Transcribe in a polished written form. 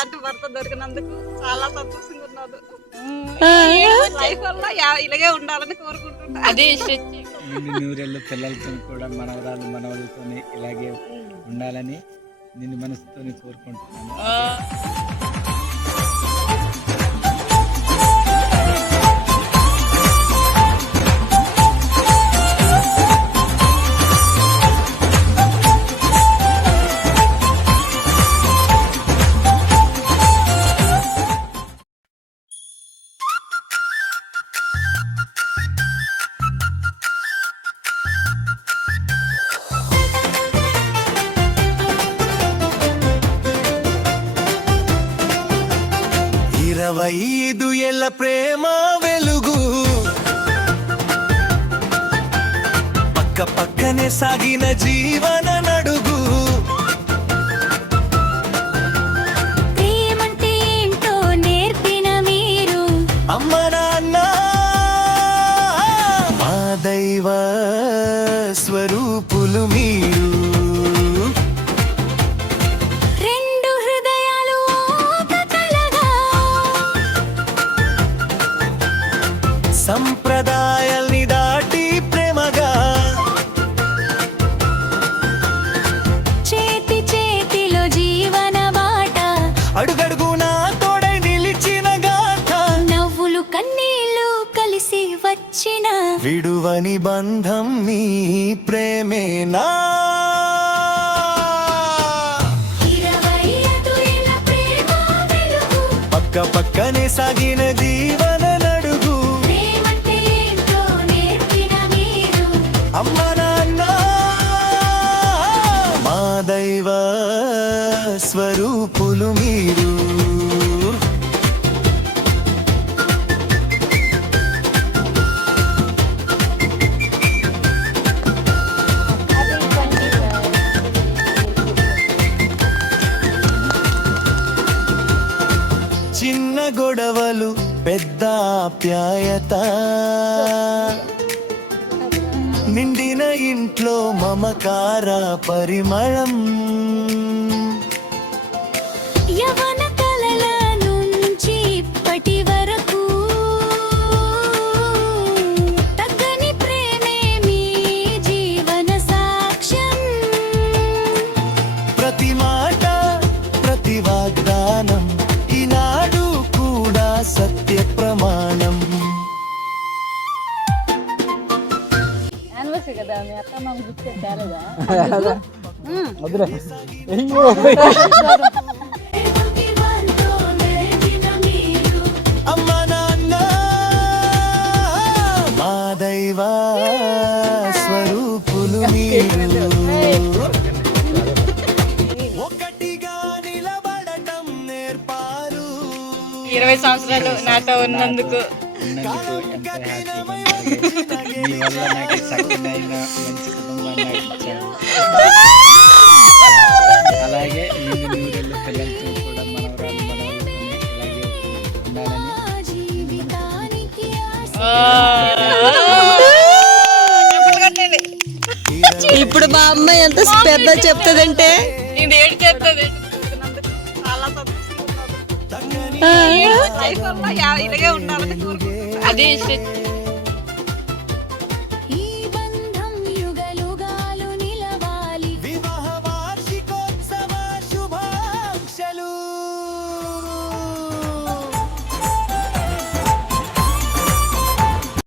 ఇలాంటి భర్త దొరికినందుకు చాలా సంతోషంగా ఉన్నాను. లైఫ్ వల్ల ఇలాగే ఉండాలని కోరుకుంటున్నా. అదే నిన్ను నూరేళ్ళు పిల్లలతో కూడా మనవరాలు మనవలతో ఇలాగే ఉండాలని నిన్ను మనసుతో కోరుకుంటున్నాను. ఐదు ఏళ్ల ప్రేమ వెలుగు పక్క పక్కనే సాగిన జీవన నడుగు ప్రేమంటే ఏంటో నేర్పిన మీరు అమ్మ నాన్న మా దైవ స్వరూపులు మీరు సంప్రదాయాల్ని దాటి ప్రేమగా చేతి చేతిలో జీవన బాట అడుగడుగునా తోడై నిలిచిన గాథ నవ్వులు కన్నీళ్లు కలిసి వచ్చిన విడువని బంధం నీ ప్రేమేనా పక్క పక్కనే సాగిన జీవన అమ్మ నాన్న మా దైవ స్వరూపులు మీరు చిన్న గొడవలు పెద్ద ఆప్యాయత నిండిన ఇంట్లో మమకార పరిమళం యవన కలల నుంచి ఇప్పటి వరకు తగ్గని ప్రేమే మీ జీవన సాక్ష్యం ప్రతి మాట ప్రతి వాగ్దానం ఈనాడు కూడా సత్య ప్రమాణం కదా మీ అక్క మామ గుర్తు తేలేదా అమ్మ నాన్న మా దైవ స్వరూపులు మీరు ఒకటిగా నిలబడటం నేర్పారు 20 సంవత్సరాలు నాతో ఉన్నందుకు ఎంతో హ్యాపీగా మీ వల్ల నాకు చక్కనైన మంచి కుటుంబాన్ని నాకు ఇచ్చారు. అలాగే నిన్ను నూరేళ్ళు పిల్లలతో కూడా మనవరాలు మనవలతో ఇలాగే ఉండాలని ఇప్పుడు మా అమ్మ ఎంత పెద్ద చెప్తుందంటే నేను ఏడు చేస్తుంది చాలా సంతోషంగా ఉన్నాను. లైఫ్ వల్ల ఇలాగే ఉండాలని కోరుకుంటున్నా. అదే